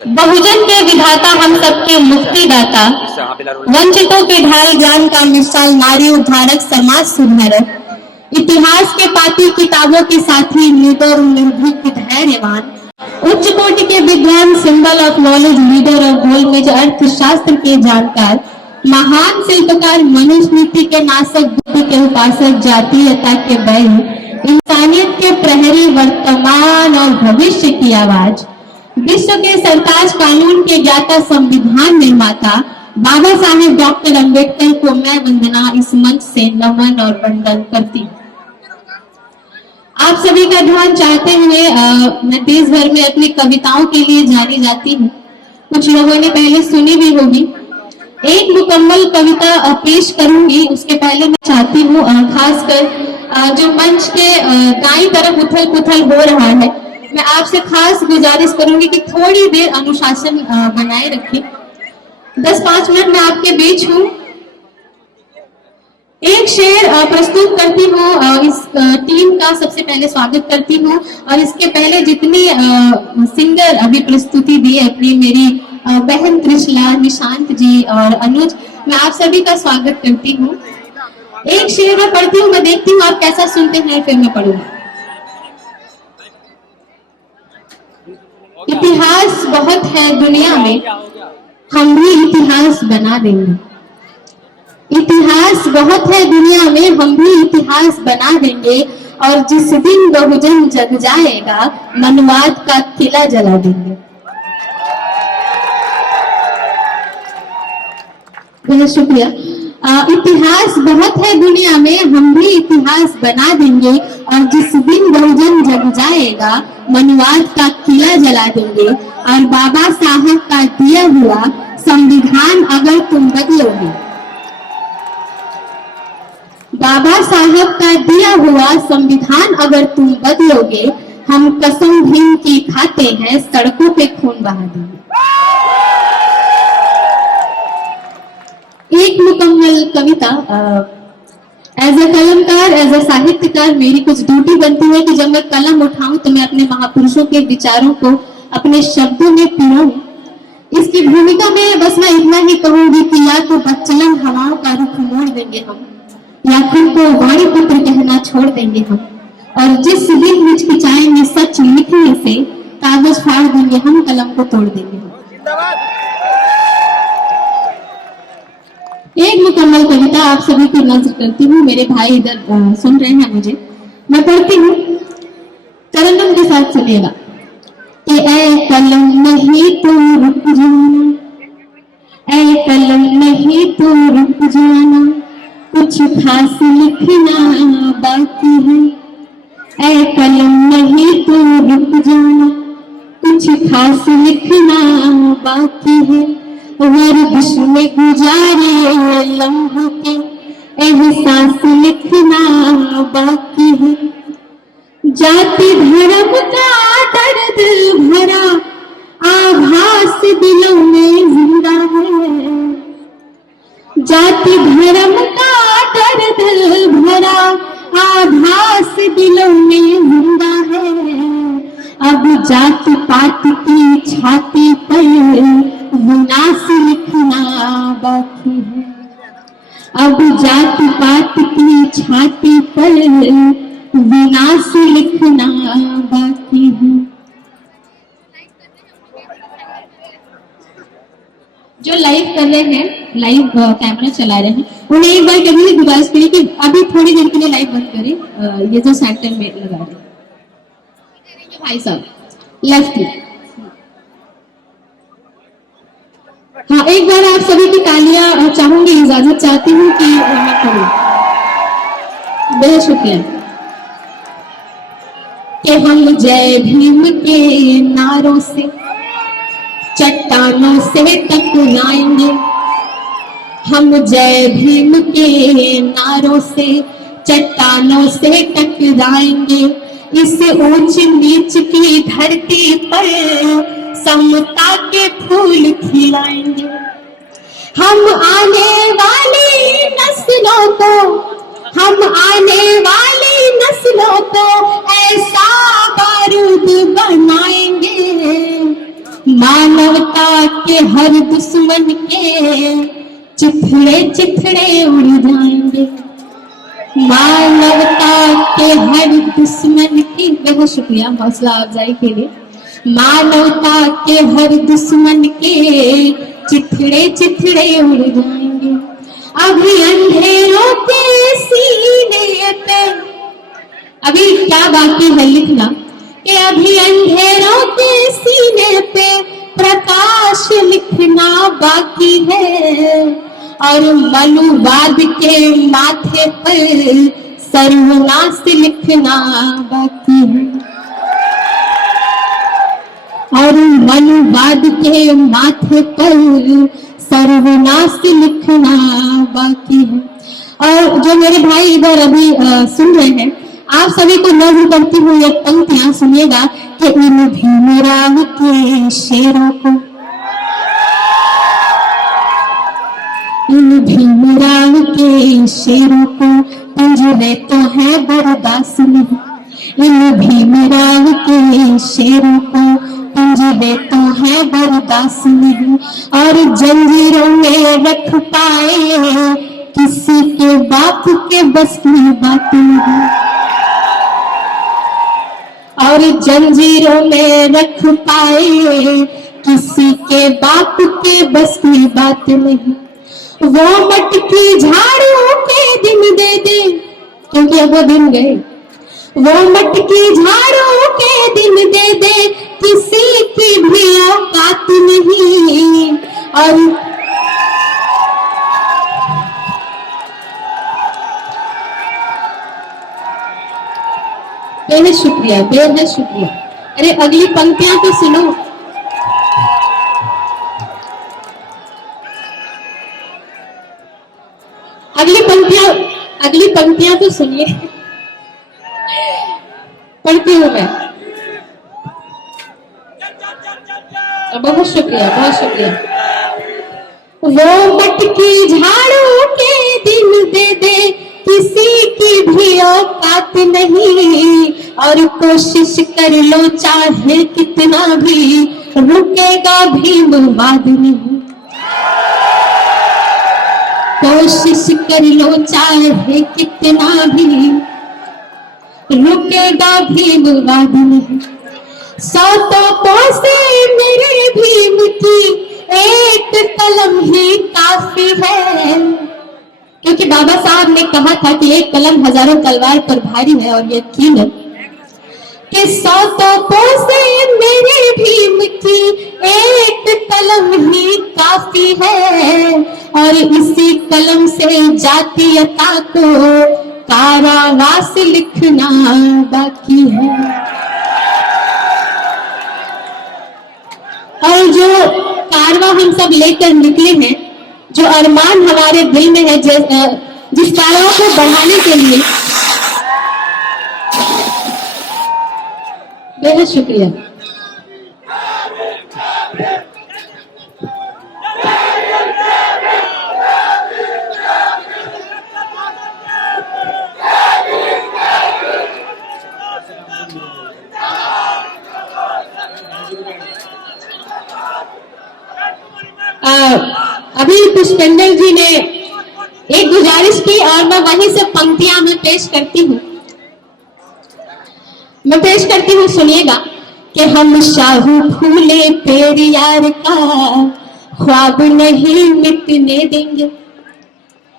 बहुजन के विधाता, हम सबके मुक्तिदाता, वंचितों के ढाल, ज्ञान का मिसाल, नारी उद्धारक, समाज सुधारक, इतिहास के पाती, किताबों के साथी, निडर निर्भीक धैर्यवान, उच्च कोटि के विद्वान, symbol of knowledge, leader of गोलमेज, अर्थशास्त्र के जानकार, महान शिल्पकार, मनुष्य नीति के नाशक, बुद्धि के उपासक, जातीयता के बैरी, इंसानियत के प्रहरी, वर्तमान और भविष्य की आवाज, विश्व के सरताज, कानून के ज्ञाता, संविधान निर्माता, बाबा साहेब डॉक्टर अंबेडकर को मैं वंदना इस मंच से नमन और वंदन करती हूँ। आप सभी का ध्यान चाहते हुए मैं देश भर में अपनी कविताओं के लिए जानी जाती हूँ। कुछ लोगों ने पहले सुनी भी होगी। एक मुकम्मल कविता पेश करूंगी, उसके पहले मैं चाहती हूँ खासकर जो मंच के दाईं तरफ उथल पुथल हो रहा है, मैं आपसे खास गुजारिश करूंगी कि थोड़ी देर अनुशासन बनाए रखें। 10-5 मिनट मैं आपके बीच हूँ। एक शेर प्रस्तुत करती हूँ, इस टीम का सबसे पहले स्वागत करती हूँ और इसके पहले जितनी सिंगर अभी प्रस्तुति दी अपनी, मेरी बहन त्रिशला, निशांत जी और अनुज, मैं आप सभी का स्वागत करती हूँ। एक शेर मैं पढ़ती हूँ, मैं देखती हूँ आप कैसा सुनते हैं, फिर मैं पढ़ूंगी। इतिहास बहुत है दुनिया में, हम भी इतिहास बना देंगे। इतिहास बहुत है दुनिया में, हम भी इतिहास बना देंगे और जिस दिन बहुजन जग जाएगा, मनवाद का किला जला देंगे। बहुत शुक्रिया। इतिहास बहुत है दुनिया में, हम भी इतिहास बना देंगे और जिस दिन बहुजन जग जाएगा, मनवाद का किला जला देंगे और बाबा साहब का दिया हुआ संविधान अगर तुम बदलोगे, बाबा साहब का दिया हुआ संविधान अगर तुम बदलोगे, हम कसम भीम की खाते हैं, सड़कों पे खून बहा देंगे। एक मुकम्मल कविता। एज ए कलमकार, एज ए साहित्यकार, मेरी कुछ ड्यूटी बनती है कि जब मैं कलम उठाऊं तो मैं अपने महापुरुषों के विचारों को अपने शब्दों में पिरोऊं। इसकी भूमिका में बस मैं इतना ही कहूंगी कि या तो बच्चलन हवाओं का रुख मोड़ देंगे हम, या खुद को वाणी पुत्र कहना छोड़ देंगे हम, और जिस दिन हिचकिचाएंगे सच लिखने से, कागज फाड़ देंगे हम, कलम को तोड़ देंगे हम। एक मुकम्मल कविता आप सभी को नजर करती हूँ। मेरे भाई इधर सुन रहे हैं मुझे, मैं पढ़ती हूँ, तरन्नुम के साथ सुनिएगा। कि ऐ कलम नहीं तो रुक जाना, ऐ कलम नहीं तो रुक जाना, कुछ खास लिखना बाकी है। ऐ कलम नहीं तो रुक जाना, कुछ खास लिखना बाकी है। वर्जिश में गुजारे लम्हों के एहसास लिखना बाकी है। जाति धर्म का दर्द भरा आभास दिलों में जिंदा है। जाति धर्म का दर्द भरा आभास दिलों में जिंदा है। अब जाति पात की छाती पर विनाश लिखना बाकी है। अब जाति पात की छाती पर विनाश लिखना बाकी है। जो लाइव कर रहे हैं, लाइव कैमरा चला रहे हैं, उन्हें एक बार कभी गुजारिश करिए कि अभी थोड़ी देर के लिए लाइव बंद करें। ये जो सेंटर में लगा रहे हैं भाई साहब, लेफ्ट में। हाँ, एक बार आप सभी की तालियां चाहूंगी, इजाजत चाहती हूँ कि मैं करूँ। बहुत शुक्रिया। कि हम जय भीम के नारों से चट्टानों से टकराएंगे, हम जय भीम के नारों से चट्टानों से टकराएंगे। इस ऊंच नीच की धरती पर समता के फूल खिलाएंगे। हम आने वाली नस्लों को, हम आने वाली नस्लों को ऐसा बारूद बनाएंगे मानवता के हर दुश्मन के चिथड़े चिथड़े उड़ जाएंगे। मानवता के हर दुश्मन की, बहुत शुक्रिया हौसला अफजाई के लिए। मानवता के हर दुश्मन के चिथड़े चिथड़े उड़ जाएंगे। अभी अंधेरों के सीने पे, अभी क्या बाकी है लिखना कि अभी अंधेरों के सीने पे प्रकाश लिखना बाकी है, और मनुवाद के माथे पर सर्वनाश लिखना बाकी है, और मनुवाद के माथे पर सर्वनाश लिखना बाकी है। और जो मेरे भाई इधर अभी सुन रहे हैं, आप सभी को नज़्म करती हुई एक पंक्तियां सुनिएगा कि इन भीमराव के शेरों को, इन भीमराव के शेरों को पिंजरे तो है बर्दाश्त नहीं। इन भीमराव के शेरों को पिंजरे तो है बर्दाश्त नहीं, और जंजीरों में रख पाए किसी के बाप के बस की बात नहीं, और जंजीरों में रख पाए किसी के बाप के बस की बात नहीं। वो मटकी झाड़ू के दिन दे दे, क्योंकि अब वो दिन गए। वो मटकी झाड़ू के दिन दे दे, किसी की भी औकात नहीं। और बेहद शुक्रिया, बेहद शुक्रिया। अरे अगली पंक्तियां तो सुनो। अगली पंक्तियां तो सुनिए, पढ़ती हूँ मैं। बहुत शुक्रिया, बहुत शुक्रिया। वो मटकी झाड़ू के दिन दे दे, किसी की भी औकात नहीं, और कोशिश कर लो चाहे कितना भी, रुकेगा भीमवाद नहीं। कोशिश कर लो चाहे कितना भी, रुकेगा भीमवाद नहीं। सौतों से मेरे भीम की एक कलम ही काफी है, क्योंकि बाबा साहब ने कहा था कि एक कलम हजारों तलवार पर भारी है, और ये यकीन कि सौतों से मेरे भीम की एक कलम ही काफी है, और इसी कलम से जातीयता को कारावास लिखना बाकी है। और जो कारवा हम सब लेकर निकले हैं, जो अरमान हमारे दिल में है, जिस कारवा को बढ़ाने के लिए, बेहद शुक्रिया। अभी पुष्पेंद्र जी ने एक गुजारिश की, और मैं वहीं से पंक्तियां में पेश करती हूँ। मैं पेश करती हूँ, सुनिएगा कि हम शाहू फूले पेरियार का ख्वाब नहीं मिटने देंगे।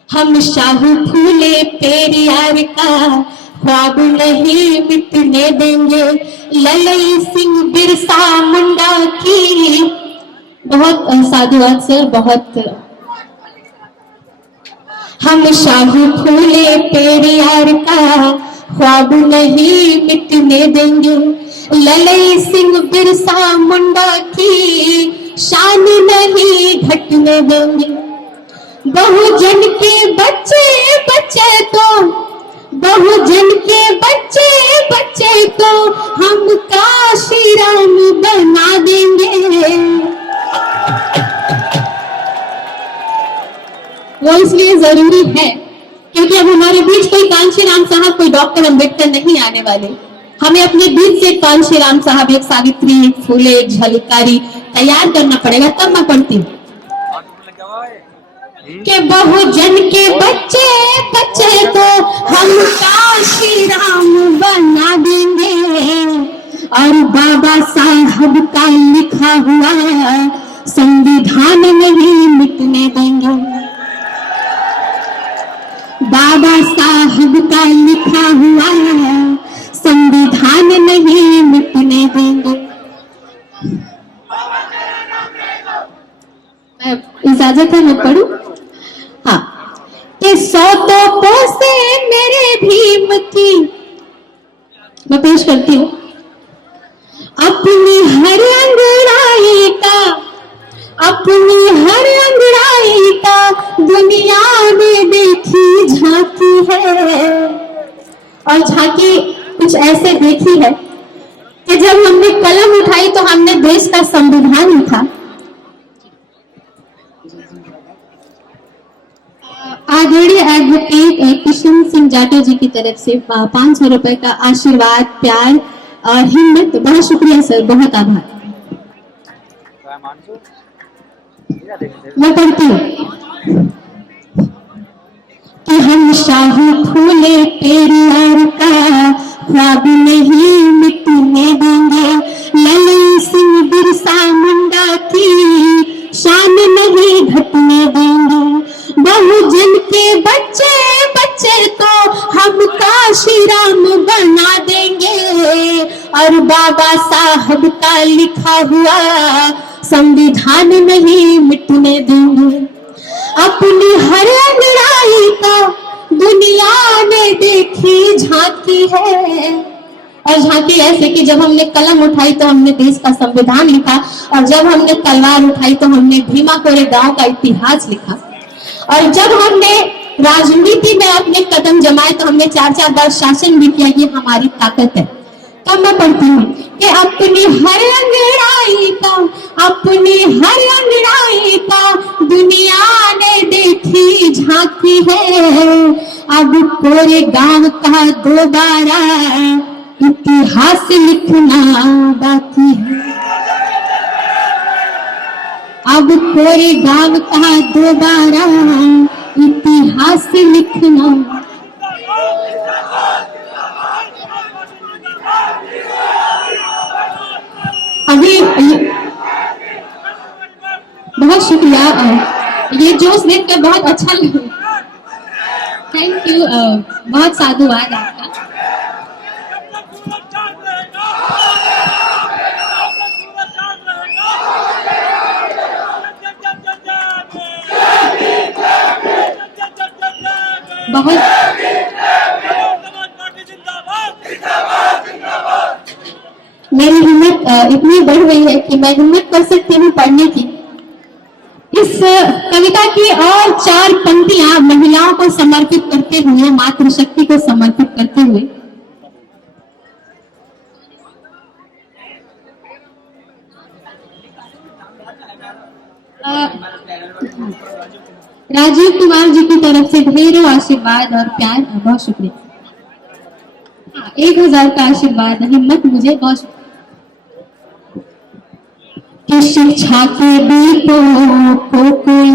हम शाहू फूले पेरियार का ख्वाब नहीं मिटने देंगे। ललई सिंह बिरसा मुंडा की, बहुत साधुवाद सर, बहुत। हम शाहू फूले पेरियार का ख्वाब नहीं मिटने देंगे। ललई सिंह बिरसा मुंडा की शान नहीं घटने देंगे। बहुजन के बच्चे बच्चे तो, बहुजन के बच्चे बच्चे तो हम काशी राम बना देंगे। वो इसलिए जरूरी है क्योंकि अब हमारे बीच कोई कांशीराम साहब, कोई डॉक्टर अंबेडकर नहीं आने वाले। हमें अपने बीच से कांशीराम साहब, एक सावित्री, एक फूले, एक झलकारी तैयार करना पड़ेगा, तब मैं पढ़ती हूँ कि बहुजन के बच्चे बच्चे को हम काशी राम बना देंगे और बाबा साहब का लिखा हुआ संविधान नहीं मिटने देंगे। बाबा साहब का लिखा हुआ संविधान नहीं मिटने देंगे। इजाजत है मैं पढ़ूं? हाँ, कि 100 तोपों से मेरे भीम की, मैं पेश करती हूँ, अपनी हर अंगड़ाई का, अपनी हर अंगड़ाई का दुनिया में देखी झांकी है। और झांकी कुछ ऐसे देखी है कि जब हमने कलम उठाई तो हमने देश का संविधान लिखा। आदरणीय एडवोकेट किशन सिंह जाटव जी की तरफ से 500 रुपए का आशीर्वाद, प्यार और हिम्मत, बहुत शुक्रिया सर, बहुत आभार। मैं पढ़ती हूँ कि हम शाहू फूले पेरियार का ख्वाब नहीं मिटने देंगे, ललन सिंह बिरसा मुंडा की शान नहीं घटने देंगे, बहुजन के बच्चे बच्चे को हम काशी राम बना देंगे और बाबा साहब का लिखा हुआ संविधान नहीं मिटने देंगे। अपनी हर अंगड़ाई का दुनिया ने देखी झांकी है। और झांकी ऐसे कि जब हमने कलम उठाई तो हमने देश का संविधान लिखा, और जब हमने तलवार उठाई तो हमने भीमा कोरे गांव का इतिहास लिखा, और जब हमने राजनीति में अपने कदम जमाए तो हमने 4-4 बार शासन भी किया। ये हमारी ताकत है। तब मैं पढ़ती हूँ कि अपनी हर अंगड़ाई का, अपनी हर अंगड़ाई का दुनिया ने देखी झांकी है। अब कोरे गांव का दोबारा इतिहास लिखना बाकी है। अब कोरे गांव का दोबारा इतिहास लिखना। अभी बहुत शुक्रिया, ये जोश देख कर बहुत अच्छा लगा। थैंक यू, बहुत साधुवाद आपका। बहुत मेरी हिम्मत इतनी बढ़ गई है कि मैं हिम्मत कर सकती हूँ पढ़ने की। इस कविता की और 4 पंक्तियां महिलाओं को समर्पित करते हुए, मातृशक्ति को समर्पित करते हुए। राजीव कुमार जी की तरफ से ढेरों आशीर्वाद और प्यार, बहुत शुक्रिया। 1000 का आशीर्वाद, हिम्मत, मुझे बहुत शुक्रिया। शिक्षा के दीपों को कोई,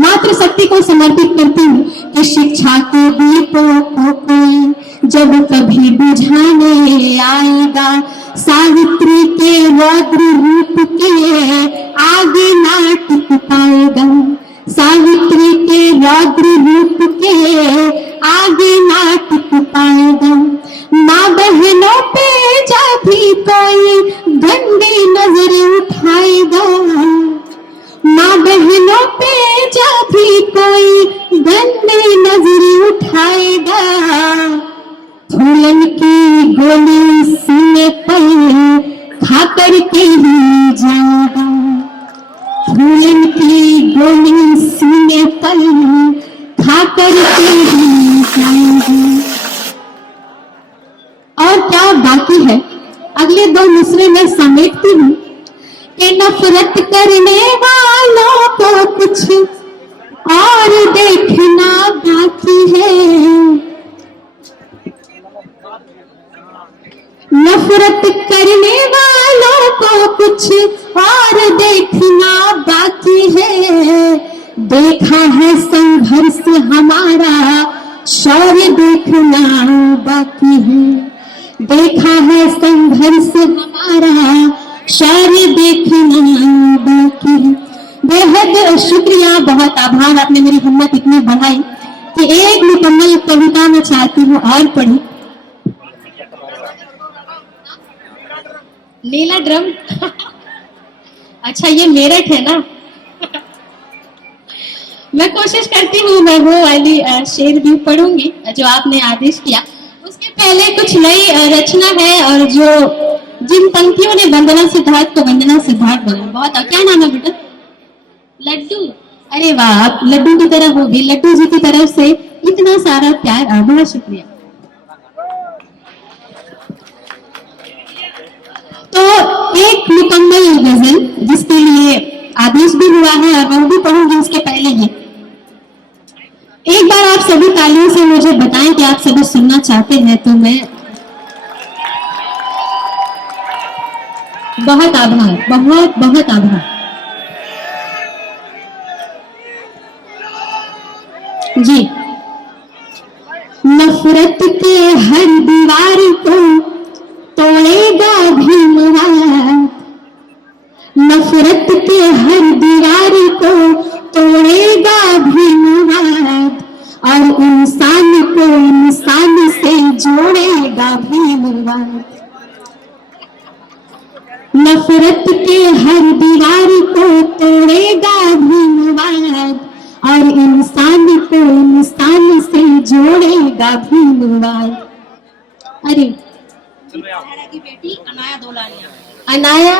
मातृशक्ति को समर्पित करती हूँ कि शिक्षा के दीपों को कोई जब कभी बुझाने आएगा, सावित्री के रौद्र रूप के आगे ना टिक पाएगा। सावित्री के रौद्र रूप के आगे ना टिक पाएगा। माँ बहनों पे जब भी कोई गंदी नजर उठाएगा, माँ बहनों पे जब भी कोई गंदी नजर उठाएगा, फूलन की गोली सीने पर खा करके ही जाएगा। फूलन की गोली सीने पर खा करके ही जाएगा। और क्या बाकी है, अगले 2 मिसरे में समेटती हूँ कि नफरत करने वालों को कुछ और देखना बाकी है। नफरत करने वालों को कुछ और देखना बाकी है। देखा है संघर्ष हमारा, शौर्य देखना बाकी है। देखा है संघर्ष हमारा, शौर्य देखना बाकी है। बेहद शुक्रिया, बहुत आभार, आपने मेरी हिम्मत इतनी बढ़ाई कि एक मुकम्मल कविता मैं चाहती हूँ और पढ़ी। नीला ड्रम अच्छा ये मेरठ है ना। मैं कोशिश करती हूँ मैं वो वाली शेर भी पढ़ूंगी जो आपने आदेश किया। उसके पहले कुछ नई रचना है और जो जिन पंक्तियों ने वंदना सिद्धार्थ को वंदना सिद्धार्थ बनाया। बहुत क्या नाम है बेटा? लड्डू। अरे वाह, आप लड्डू की तरह हो भी। लड्डू जी की तरफ से इतना सारा प्यार, बहुत शुक्रिया। तो एक मुकम्मल गजल जिसके लिए आदेश भी हुआ है और मैं भी पढ़ूंगी। उसके पहले ये एक बार आप सभी तालियों से मुझे बताएं कि आप सभी सुनना चाहते हैं तो मैं बहुत आभार, बहुत बहुत आभार जी। नफरत के हर दीवार को तोड़ेगा भीमराव। नफरत के हर दीवार को तोड़ेगा भीमराव और इंसान को इंसान से जोड़ेगा भीमराव। नफरत के हर दीवार को तोड़ेगा भीमराव और इंसान को इंसान से जोड़ेगा भीमराव। अरे की बेटी अनाया दोलानिया, अनाया